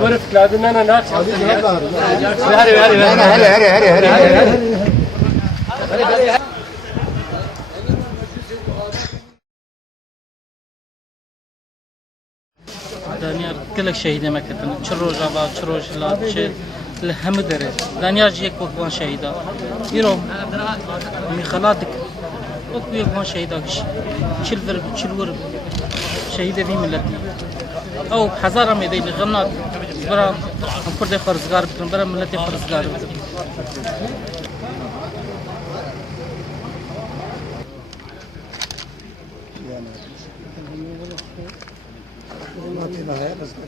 برفت لازم انا ناس هري دانیار کلک شهیده مکتن چروج آباد چروج لاد چه لهم داره دانیار جیک بکوان شهیدا یرو می خلاتک بکوی بکوان شهیدا کش چلور شهیده بی ملتی او هزار میدی لغنات برا کرد خرزگار بکن برا ملت خرزگار بکن ما فينا هي بس